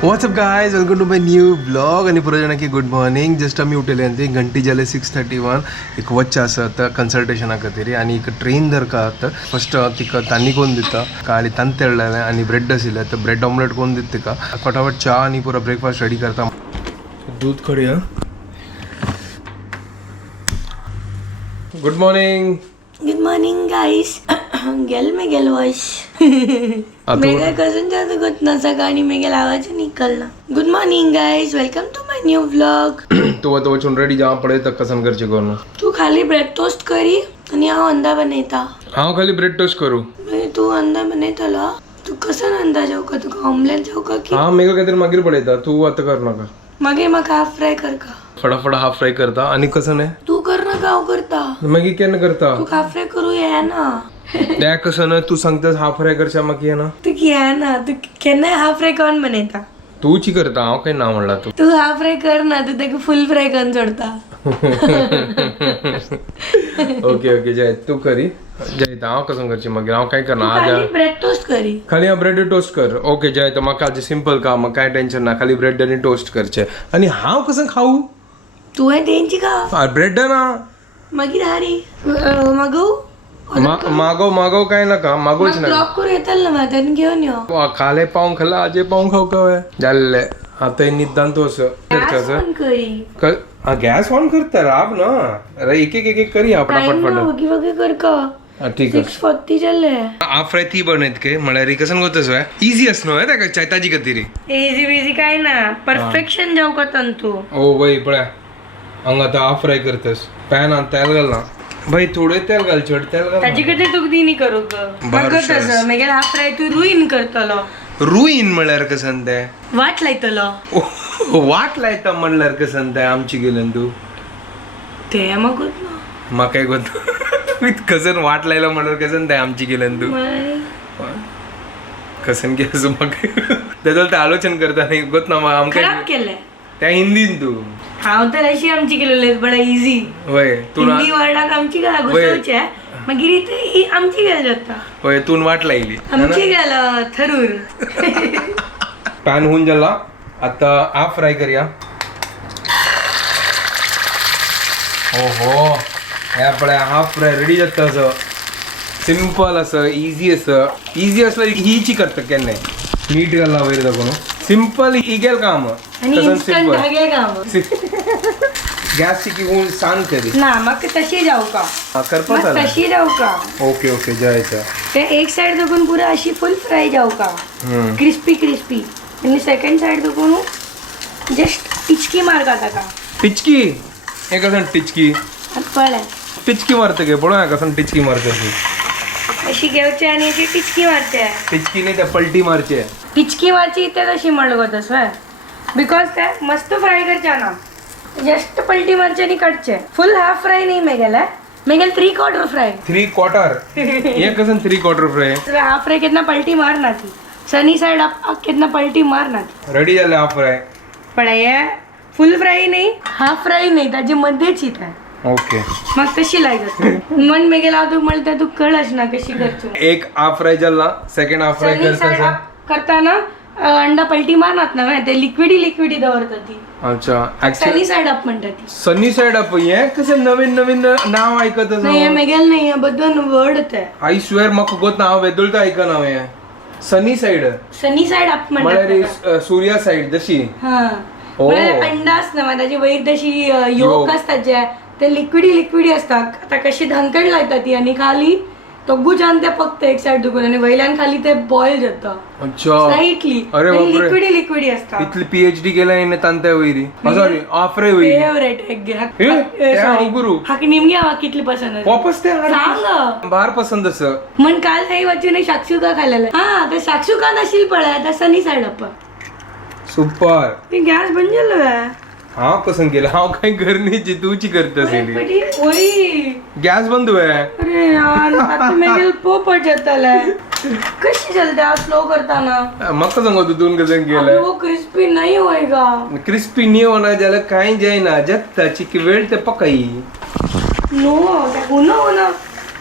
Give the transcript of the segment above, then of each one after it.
WhatsApp guys, welcome to my new blog आणि पुढे जाणं की गुड मॉर्निंग. जस्ट आम्ही उठले आणि घंटी जाले 6:31. एक वच्चा असं कन्सल्टेशन खातीर आणि एक ट्रेन जर का फर्स्ट तिका तांणी कोण दिता काळी तांत तेळलेलें आणि ब्रेड आशिल्लें तर ब्रेड ऑमलेट कोण दिता तिका फटाफट चा आणि पुरा ब्रेकफास्ट रेडी करता. दूध खडी. Good morning. Good morning guys. गेल वॉश मेरा कजन जादू कुछ ना सका आणि मेगेल आवाज निकलना. Good morning guys, welcome to my new vlog. तो वचून रेडी जावं पडे तर कसन करचे करून तू खाली ब्रेड टोस्ट करी आणि हांव अंडा बनयता. हांव खाली ब्रेड टोस्ट करू. तू अंडा बनयतलो. तू कसन अंडा जेवका? तुका ऑमलेट जेवका की हा मेगा काहीतरी मागीर पडयता. तू आता कर नाका. मागे म्हाका हाफ फ्राय करका. फटाफट हाफ फ्राय करता आणि कसं आहे तू कर नाका हांव करता. मागीर केन्ना करता? तू हाफ फ्राय करू ये ना. त्या कसं ना तू सांगतास हाफ फ्राय करच्या मग ये ना तू ये ना. तू केन्ना हाफ फ्राय कोण बनयता? तूची करता. हांव काही ना म्हणला तू. तू हाफ फ्राय कर ना. तू तेका फुल फ्राय करून सोडता. ओके ओके जय तू करी जय हांव कसं करची मागीर हांव काय करना आज ब्रेड टोस्ट करी. खाली हांव ब्रेड टोस्ट कर. ओके जय तर म्हाका आज सिंपल काम म्हाका काय टेन्शन ना. खाली ब्रेड आनी टोस्ट करचे आणि हांव कसं खाऊ? तू आहे तेंची का ब्रेड ना मागीर हारी मागो मागव काय नका मागोच ना. ड्रॉप करू येताल ना माझ्यान घेऊन यो. खाले पाव खाल्ला आजे पाव खाऊ का जाल्ले आता निदान तो असं फोन करी. गॅस ऑन करता राब ना. अरे एक एक करी आपण पटपट वगी वगी कर का. ठीक आहे 6:40 जाले. हाफ फ्राय ती बनयत के म्हळ्यार कसं करतस इजी असनो ताका चैताजी खातीर. इजी बिजी काय ना. परफेक्शन जाऊ का तंतू. ओ बाई पळ्या हांगा आता हाफ फ्राय करतस. पॅन आन तेल घाल ना भाई. थोडे तेल घाल चड तेल घाल. ताजी कधी तुक दिनी करू ग तसं मेगेल हाफ फ्राय तू रुईन करतलो. रुईन म्हळ्यार कसं ते वाट लायतलो. वाट लायता म्हणल्यार कसं ते आमची गेल्यान तू ते मग म्हाका कसन वाट लायला म्हणल्यार कसं ते आमची गेल्यान तू कसन की असं म्हाका त्याचं ते आलोचन करता नाही गोत ना मग आमकां खराब केले त्या हिंदीन तू. हांव तर अशी आमची केलेले बडा इझी. वय तू हिंदी वर्डाक आमची घाला घुसवचे मागीर इथे आमची गेल जाता. वय तू वाट लायली आमची गेल थरूर. पॅन होऊन जाला. आता हाफ फ्राय करूया. ओहो ह्या पळय हाफ फ्राय रेडी जाता. असं सिंपल असं इझी असलं हीची करता केन्ना मीठ घाला वयर दाखवून सिंपल ही गेल काम. गॅस की सांग करी ना मग तशी जाऊ का. तशी जाऊ का. ओके ओके जायचं ते एक साइड दाखवून पुरा अशी फुल फ्राय जाऊ का. क्रिस्पी आणि सेकंड साइड दाखवून जस्ट टिचकी मार का का. टिचकी हे कसं टिचकी पळय टिचकी मारते गे पळो कसं टिचकी मारते अशी घेवचे आणि अशी टिचकी मारते. टिचकी नाही त्या पलटी मारचे. टिचकी मारची इथे तशी म्हणगोतस बिकॉज ते मस्त फ्राय करचे ना. जस्ट पलटी मारचे आणि कटचे. फुल हाफ फ्राय नाही मेगेल 3/4 फ्राय. 3/4 ये कसं 3/4 फ्राय. हाफ फ्राय कितना पलटी मारना थी. सनी साइड आप कितना पलटी मारना थी. रेडी झाले हाफ फ्राय. पण हे फुल फ्राय नाही हाफ फ्राय नाही त्याची मध्येच इथे. ओके मग तशी लागत मन मेगेल तू म्हणता तू कळस ना कशी करतो. एक हाफ फ्राय झाला. सेकंड हाफ फ्राय करताना अंडा पलटी मारनात ना ते लिक्विडी दवरतात ती. अच्छा सनी साइड अप म्हणतात ती. सनी साइड अप हे कसं नवीन नाव ऐकत नाही मेगेल नाही बद्दल वर्ड आहे. आई स्वेअर म्हाका गोत नाव वेदुळता ऐका नाव हे सनी साइड अप म्हणतात. सूर्या साइड जशी अंडा असता त्याची वैर तशी योक असतात जे ते लिक्विडी असतात. आता कशी धंकड लागतात ती आणि खाली तोगू छान ते फक्त एक साइड दुखून आणि वयल्यान खाली ते बॉईल जातं. अच्छा स्लाइटली लिक्विडी असतात. इतली PhD केला इन तांत्या very sorry half fry very favourite गुरु हाकी निमगे हवा कितली पसंद वापस ते सांग बार पसंद असं मन काल काही वचून शाक्षुका खाल्लेलं. हा ते शाक्षुका नशील पळय आता सनी साइड अप सुपर. ते गॅस बंद झालं. हा कसं केलं हाव काही घरनीची तूची करतस गॅस बंद आहे. अरे यार आता मेगेल पोपट जातालाय. कशी चलते स्लो करताना मग सांगतो तू कसं केलं. वो क्रिस्पी नाही होएगा. क्रिस्पी नाही होणार ज्याला काही जाईना जत्ताची की वेळ ते पकाई नो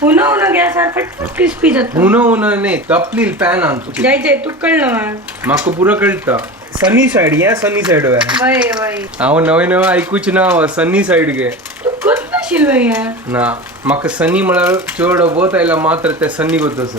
होना गॅस फटफट क्रिस्पी जाता उन नाही तपली पॅन आणतो जायचंय तू कळलं मला म्हाका पुरं कळतं सनी साइड या सनी साइड वय वय वय हांव नवें ऐकूच ना सनी साइड गे तू कोणता शिल्व या ना म्हाका सनी म्हळ्यार चड वत आयला मात्र ते सनी गोतस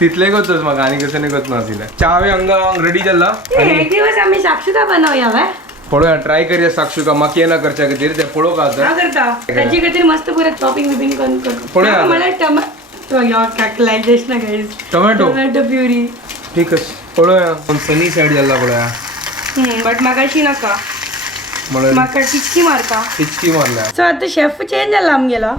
तितले गोतस म्हाका आनी कसं नाही गोत नासिले चावे हांगा रेडी जाला एक दिवस आम्ही साक्षीदा बनवूया वय पळोवया ट्राय करया साक्षी का म्हाका येना करच्या खातीर ते पळोवं का हा करता त्याची खातीर मस्त परत चॉपिंग बिपिंग करून पळोवया. करतो मला टमाटो ना गाईस टोमॅटो टोमॅटो प्युरी ठीक आहे पळोवया पण सनी साइड जाला पळोवया बट मागाशी नका म्हणून माका टिचकी मारता हिचकी मारल्या सो आता शेफ चेंज जाला आमगेला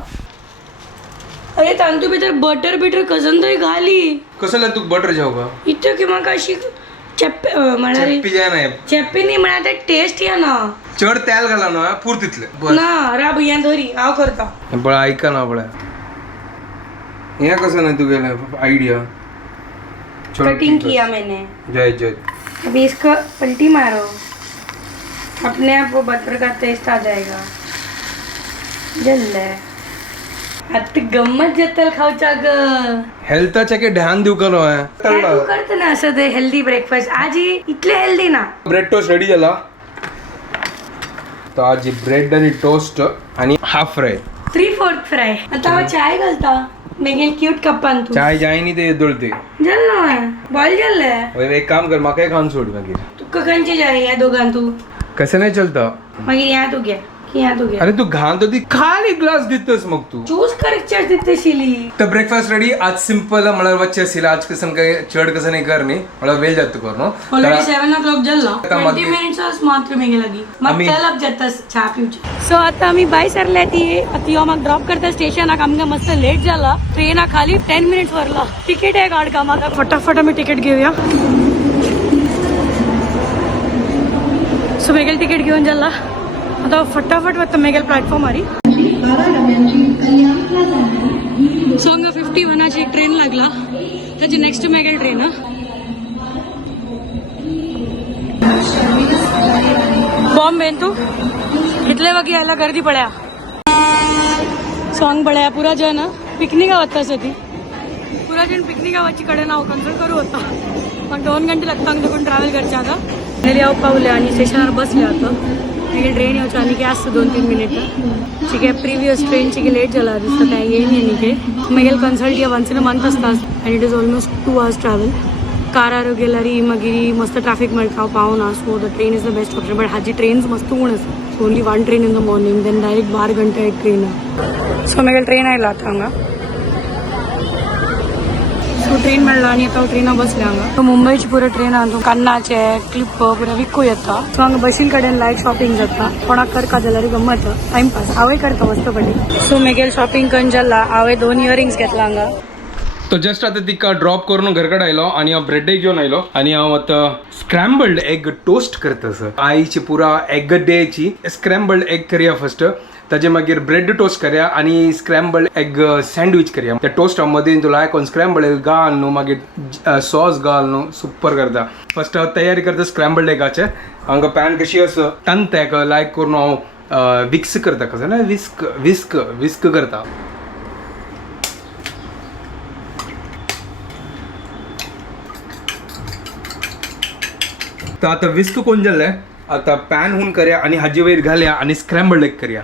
अरे तांदूळ भितर बटर बिटर कजन तरी घाली कसं तू बटर जेव का इतक्यो की म्हाका अशी म्हणाली चेप्पी जाय नाही चेप्पी नी म्हणा ते टेस्ट या ना चड तेल घाला न्हू पूर तितले बस ना राब या धरी हांव करता पण ऐका ना पळय हे कसं नाही तुगेले आयडिया कटिंग किया मैंने जय जय अभी इसको पलटी मारो अपने आप वो बटर का टेस्ट आ जाएगा जल्द आता गम्मत जत्तल खाऊचा ग हेल्थाचे के ध्यान देऊ का न्हू काय तू करत ना असं ते हेल्दी ब्रेकफास्ट आज इतले हेल्दी ना ब्रेड टोस्ट रेडी झाला तो आज ब्रेड आणि टोस्ट आणि हाफ फ्राय 3/4 फ्राय आता हांव चाय घालता मेगेल क्यूट कपान तू चाय जाय नी ते दोळते जल ना बॉल जल्ले एक काम कर म्हाका खाऊन सोड मागीर तू खंयची जाय या दोघां तू कसं नाही चलतं मागीर या तू घे की या तू घे अरे तू घाल तो ती खाली ग्लास दितस मग तू चूज करच्या दिते शिली तर ब्रेकफास्ट रेडी आज सिंपल म्हळ्यार वच्चे आशिल्ले आज कसं काय चड कसं नाही कर न्ही म्हळ्यार वेल जात कर न्हू ऑलरेडी 7 o'clock जल्ला आता 20 मागीर- मिनिट्स मात्र मेगे लगी मग आम्ही- चलप जातास चा पिवची सो आता आम्ही बाय सरल्या ती ती म्हाका ड्रॉप करता स्टेशनाक आमका मस्त लेट जाला ट्रेना खाली 10 मिनिट्स वरला तिकीट आहे काढ का म्हाका फटाफट आम्ही तिकीट घेऊया सो मेगेल तिकीट घेऊन जाला आता फटाफट वता मेगेल प्लॅटफॉर्म आरी सो हांगा 51ची एक ट्रेन लागला त्याची नेक्स्ट मेगेल ट्रेन बॉम्बे तू इतले वगी यायला गर्दी पड्या सॉंग पड्या पुरा जन पिकनिका वता ती पुरा जन पिकनिका वची कडे नाव कन्सल्ट करू होता पण 2 घंटे लागता देखून ट्रॅव्हल करच्या का मेरी हांव पावले आणि स्टेशनार बसले आता मागीर ट्रेन येवचे आनी की आसता 2-3 मिनिटां चिके प्रिवियस ट्रेनची लेट जाला दिसता तें येयन न्ही के मागीर कन्सल्ट या वन्स इन अ मंथ आसता आनी it is almost 2 hours travel कारार गेल्यार मागीर मस्त ट्रॅफिक मेळटा हांव पावना so the train is the best option but हाजी ट्रेन्स मस्त उण आसा so only 1 train in the morning then direct 12 घंटे एक ट्रेन सो मागीर ट्रेन आयला आतां हांगा सो ट्रेन मेळ्ळा आनी आतां हांव ट्रेना बसलें हांगा मुंबयची पुरो ट्रेन आहा कन्नाचे क्लिप पुरो विकूं येता सो हांगा बशीन कडेन लायट शॉपिंग जाता कोणाक करता जाल्यार गम्मत टायमपास हांवूय करता मस्त पडली सो मेगेल शॉपिंग करून जाल्ला हांवें 2 इयरिंग्स घेतला हांगा तो जस्ट आता तिका ड्रॉप करून घरकडे आयलो आणि हांव ब्रेड घेऊन आयलो आणि हांव आता स्क्रॅम्बल्ड एग टोस्ट करता सर आईची पुरा एग डेची स्क्रॅम्बल्ड एग करया फर्स्ट ताजे मागीर ब्रेड टोस्ट करया आणि स्क्रॅम्बल्ड एग सँडविच करया त्या टोस्टा मदीं तुला लायक स्क्रॅम्बल्ड एग घाल न्हू मागीर सॉस घाल न्हू सुपर करता फर्स्ट हांव तयारी करता स्क्रॅम्बल्ड एगाचे हांगा पॅन कशी आसा तांत तेका लायक करून हांव विक्स करता कसं ना विस्क करता तर आता विस्क कोण जाल्ले आता पॅन हून करया आणि हाजी वयर घालया आणि स्क्रॅम्बल्ड एग करया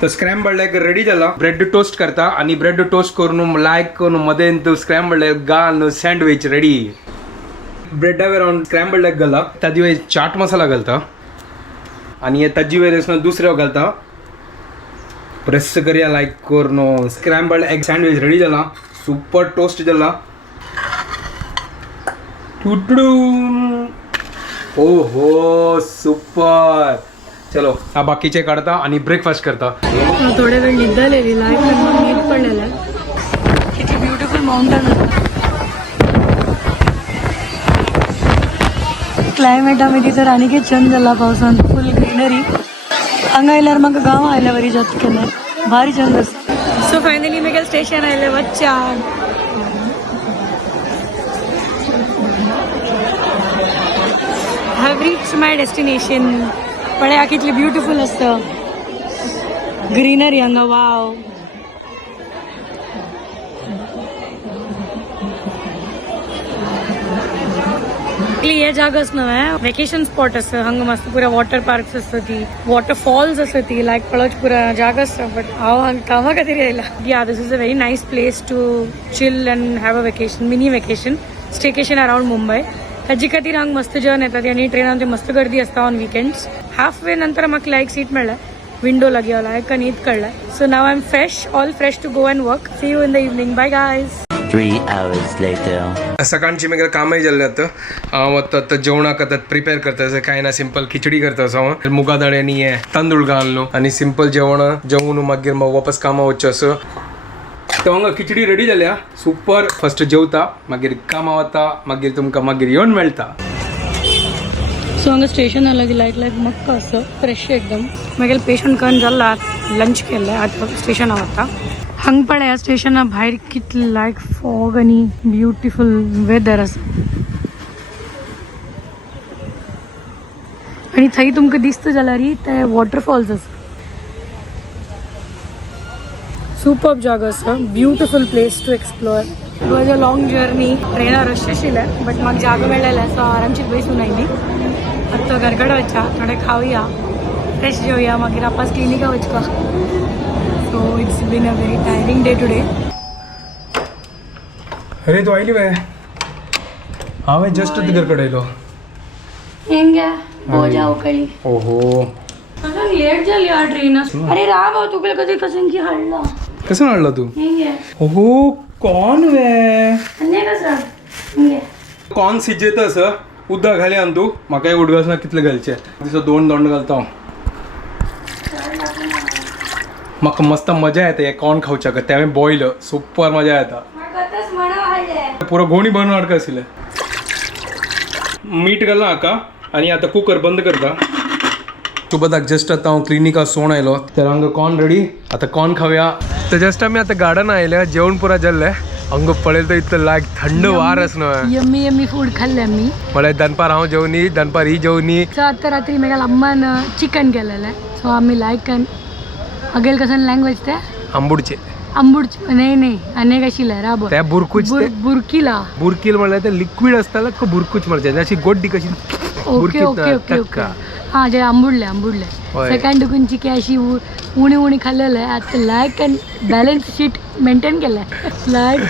तर स्क्रॅम्बल्ड एग रेडी झाला ब्रेड टोस्ट करता आणि ब्रेड टोस्ट करून लायक करून मदें तू स्क्रॅम्बल्ड एग घाल सँडविच रेडी ब्रेडावर हांव स्क्रॅम्बल्ड एग घाला ताजे वयर चाट मसाला घालता आणि ताजे वयर दुसऱ्या घालता प्रेस करया लायक करून स्क्रॅम्बल्ड एग सँडविच रेडी झाला सुपर टोस्ट झाला ओहो सुपर चलो हा बाकीचे काढता आणि ब्रेकफास्ट करता थोडे वेळ निघालेली लाईफ नीट पडलेला आहे किती ब्युटिफुल माउंटन क्लायमेट आम्ही तिथं आनी चंद झाला पावसान फुल ग्रीनरी हांगा आयल्यार म्हाका गांव आयल्या बरी जात केले भारी चंद आसा सो फायनली मेगेल स्टेशन आयले वच्चान दॅट्स माय डेस्टिनेशन. पळया कितली ब्युटिफूल असतं ग्रीनरी हांगा. वाव. हे जागाच न्हय वेकेशन स्पॉट आसा हांगा मस्त पुरा वॉटर पार्क्स आसा ती वॉटरफॉल्स आसा ती लायक पळोवच पुरा जागा आसा. बट हांव कामा खातीर येयला. या this is a very nice place to chill and have a vacation mini vacation staycation around Mumbai. ताजे खातीर हांगा मस्त जन येतात आनी ट्रेनान ते मस्त गर्दी आसता ऑन विकेंड्स. हाफ वे नंतर म्हाका लायक सीट मेळ्ळें विंडो लागी लायक न्हीद कळ्ळें. So now I am fresh all fresh to go and work. See you in the evening. Bye guys. 3 hours later. सकाळची मग कामही जाल्लें हांव आतां जेवणाक आतां प्रिपेर करता. कांय ना सिंपल खिचडी करता हांव मुगा दाळे आनी हे तांदूळ घालून आनी सिंपल जेवण जेवून मागीर वापस कामां वचचें असो. तर हांगा खिचडी रेडी जाल्या सुपर. फस्ट जेवता मागीर कामां वता मागीर तुमकां मागीर येवन मेळटा. सो हांगा स्टेशन लागीं लायक मक्क असं फ्रेश एकदम. मागीर पेशंट करून जाल्ला लंच केल्लें आतां स्टेशना वता. हांगा पळया स्टेशना भायर कितलें लायक फॉग आनी ब्युटिफूल वेदर आसा. आनी थंय तुमकां दिसता जाल्यार ते वॉटरफॉल्स आसा. सुपर्ब जागा आसा beautiful place to explore. It was a long journey. ट्रेनार रश आशिल्लें बट म्हाका जागा मेळ्ळेलें सो आरामशीर बसून आयली. आतां घरकडे वचया थोडें खावया फ्रेश जेवया मागीर वापस क्लिनिका वचपा. So it's been a very tiring day today. अरे तू आयली बाय. हांवें जस्ट घरा कडेन आयलो. हेंगे बोजा उकळी. ओहो अगं लेट झाली आ ट्रेन. अरे राव तुका कधी कसंकी हाडला. कसं हाडला तू. हेंगे ओहो कॉर्न वे. अन्ने कसं हेंगे कॉर्न शिजयता असं उदक घाली आनी तू म्हाका एक उडगासना कितले घालचे. दिसो 2 दोंड घालता हांव. म्हाका मस्त मजा येता हे कॉर्न खावच्याक. ते हांवें बॉयल सुपर मजा येता. पुरो गोणी बनवून हाडका आशिल्लें. मीठ घालना हाका आनी आतां कुकर बंद करता. सुबताक जस्ट आतां हांव क्लिनिका सोण आयलो तर हांगा कॉर्न रेडी. आतां कॉर्न खावया. तर जस्ट आमी आतां गार्डन आयले जेवण पुरा जाल्लें. हांगा पळयलें तर इतलें लायक थंड वार आसनो. यम्मी यम्मी फूड खाल्लें आमी. म्हळ्यार दनपार हांव जेवनी दनपार ही जेवनी. सो आतां रात्री म्हाका अम्मान चिकन केलेलें सो आमी लायक अगेल कसन लँग्वेज ते आंबुडचे आंबूड नाही अनेक आशिल्ले राबो त्या बुरकूच बुरकीला. बुरकील म्हणल्यार ते लिक्विड आसताले का बुरकूच म्हणचे अशी गोड्डी कशी. ओके ओके ओके ओके हां जे आंबुडले सेकंड दुखूनची की अशी उणी उणी खाल्लेले आता लायक बॅलन्स शीट मेंटेन केलं लायक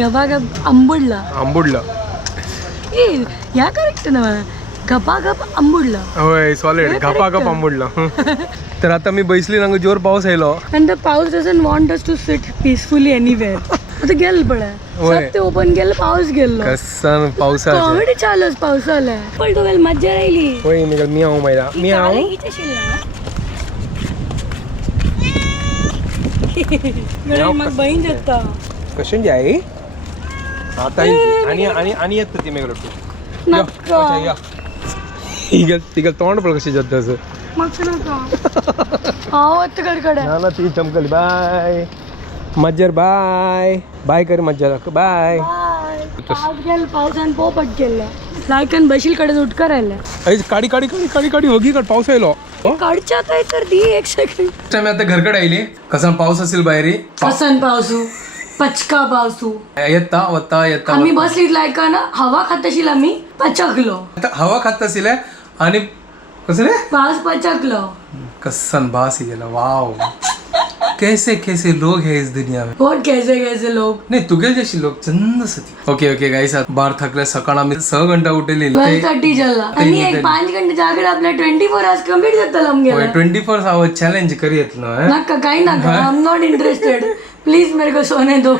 गबागब आंबुडलं ए या करेक्ट ना गपागप आंबुडलं. होय सॉलिड गपागप आंबुडलं. तर आता मी बैसली ना जोर पाऊस आयलो आणि द पाऊस doesn't want us to sit peacefully anywhere. आता गेल पळय सब ते ओपन केलं पाऊस गेलो कसन पावसाचं कॉमेडी चालूच पावसाला पण तो वेल मज्जा राहिली. होय निघल मी आऊ मैदा मी आऊ मग बहीण जाता कशी जाई आता आणि आणि आणि येत ती मेगलो तू नक्का तिघ तोंड पण कशी जात असं मग नका हाव आता करकडे ना ना ती चमकली बाय मज्जर बाय बाय कर मज्जर बाय आज गेल पावसान पोपट गेले लायकन बशील कडे उठकर राहिले काडी काडी काडी काडी काडी होगी कड पाऊस आयलो काढच्या आता तर दी एक सेकंड मी आता घरकडे आयली कसा पाऊस असेल बाहेर कसन पावसू पचका पावसू येता वता येता आम्ही बसलीत लायक ना हवा खात असेल आम्ही पचकलो हवा खात असेल आणि कसं रे पाऊस पचकलो कसन बास गेला वाव कैसे कैसे लोग हैं इस दुनिया में बहुत कैसे कैसे लोग नाही तुगे जशी लोक चंद सती ओके ओके गाइस बार थकले सकाळ आम्ही 6 घंटा उठेली 12:30 जल्ला आणि एक 5 घंटे जागे आपल्या 24 आवर्स कंप्लीट जातला आमगे 24 आवर्स चॅलेंज करी येतलो नका काही नका I am not interested please मेरे को सोने दो.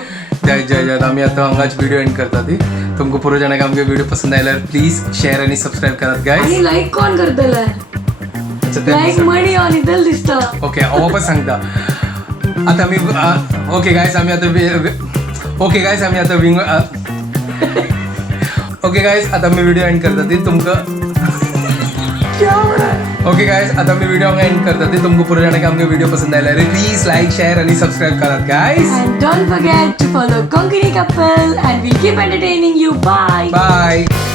जय जय जय आम्ही आता हंगाच व्हिडिओ एंड करता ती तुमको पूरा जाने का आमगे वीडियो पसंद आयला प्लीज शेअर आणि सबस्क्राइब करा गाइस आणि लाईक कोण करतला लाईक मणी आणि दिल दिसता ओके वापस सांगता आता मी ओके गाइस आम्ही आता ओके गाइस आम्ही आता विंग ओके गाइस आता मी व्हिडिओ एंड करता ती तुमको ओके गाइस आता मी व्हिडिओ एंड करता ती तुमको पूरा जाने का आमगे वीडियो पसंद आयला प्लीज लाइक शेअर आणि सबस्क्राइब करा guys and don't forget to follow Konkani couple and we'll keep entertaining you. Bye bye